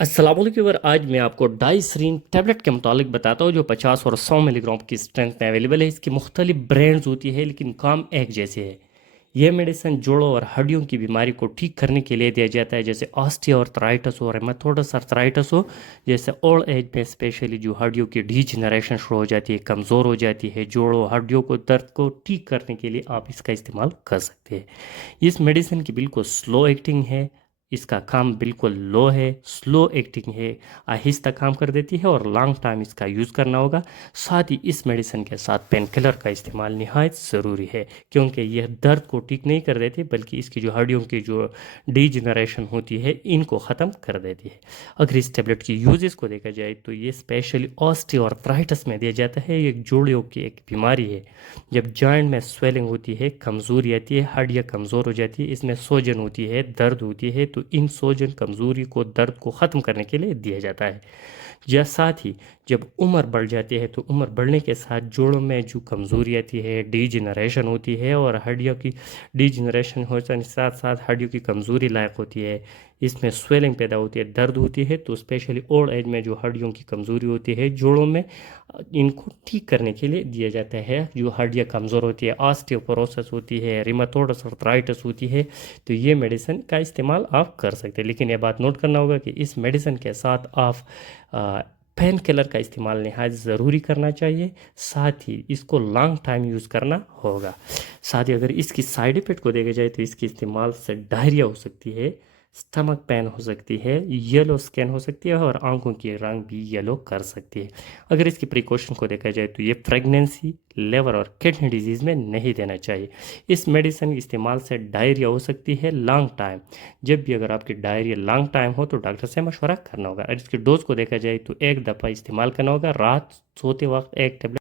अस्सलाम वालेकुम व्यूअर। आज मैं आपको डाइसरीन टैबलेट के मुतालिक बताता हूँ जो 50 और 100 मिलीग्राम की स्ट्रेंथ में अवेलेबल है। इसकी मुख्तलिफ ब्रांड्स होती है लेकिन काम एक जैसे है। यह मेडिसिन जोड़ों और हड्डियों की बीमारी को ठीक करने के लिए दिया जाता है, जैसे ऑस्टियोआर्थराइटिस हो, रेमेटोइडस आर्थराइटिस हो। जैसे ओल्ड एज में स्पेशली जो हड्डियों की डीजनरेशन शुरू हो जाती है, कमज़ोर हो जाती है, जोड़ों हड्डियों को दर्द को ठीक करने के लिए आप इसका इस्तेमाल कर सकते हैं। इस मेडिसिन की बिल्कुल स्लो एक्टिंग है। इसका काम बिल्कुल लो है, स्लो एक्टिंग है, आहिस्ता काम कर देती है और लॉन्ग टाइम इसका यूज़ करना होगा। साथ ही इस मेडिसिन के साथ पेन किलर का इस्तेमाल निहायत ज़रूरी है, क्योंकि यह दर्द को ठीक नहीं कर देती बल्कि इसकी जो हड्डियों की जो डीजनरेशन होती है इनको ख़त्म कर देती है। अगर इस टेबलेट की यूजेस को देखा जाए तो ये स्पेशली ऑस्टियोआर्थराइटिस में दिया जाता है। ये जोड़ों की एक बीमारी है। जब जॉइंट में स्वेलिंग होती है, कमज़ोरी आती है, हड्डियाँ कमज़ोर हो जाती है, इसमें सोजन होती है, दर्द होती है, तो इन सोजन कमज़ोरी को दर्द को ख़त्म करने के लिए दिया जाता है। या साथ ही जब उम्र बढ़ जाती है तो उम्र बढ़ने के साथ जोड़ों में जो कमज़ोरी आती है, डीजनरेशन होती है और हड्डियों की डीजनरेशन होने के साथ साथ हड्डियों की कमज़ोरी लायक होती है, इसमें स्वेलिंग पैदा होती है, दर्द होती है, तो स्पेशली ओल्ड एज में जो हड्डियों की कमज़ोरी होती है जोड़ों में, इनको ठीक करने के लिए दिया जाता है। जो हड्डियाँ कमज़ोर होती है, ऑस्टियोपोरोसिस होती है, रिमेटोइडस आर्थराइटिस होती है, तो ये मेडिसिन का इस्तेमाल आप कर सकते हैं। लेकिन ये बात नोट करना होगा कि इस मेडिसिन के साथ आप पेन किलर का इस्तेमाल नहायत ज़रूरी करना चाहिए। साथ ही इसको लॉन्ग टाइम यूज़ करना होगा। साथ ही अगर इसकी साइड इफ़ेक्ट को देखा जाए तो इसके इस्तेमाल से डायरिया हो सकती है, स्टमक पेन हो सकती है, येलो स्किन हो सकती है और आंखों की रंग भी येलो कर सकती है। अगर इसकी प्रिकॉशन को देखा जाए तो ये प्रेगनेंसी, लिवर और किडनी डिजीज़ में नहीं देना चाहिए। इस मेडिसिन के इस्तेमाल से डायरिया हो सकती है लॉन्ग टाइम। जब भी अगर आपकी डायरिया लॉन्ग टाइम हो तो डॉक्टर से मशवरा करना होगा। और इसकी डोज को देखा जाए तो एक दफ़ा इस्तेमाल करना होगा, रात सोते वक्त एक टेबलेट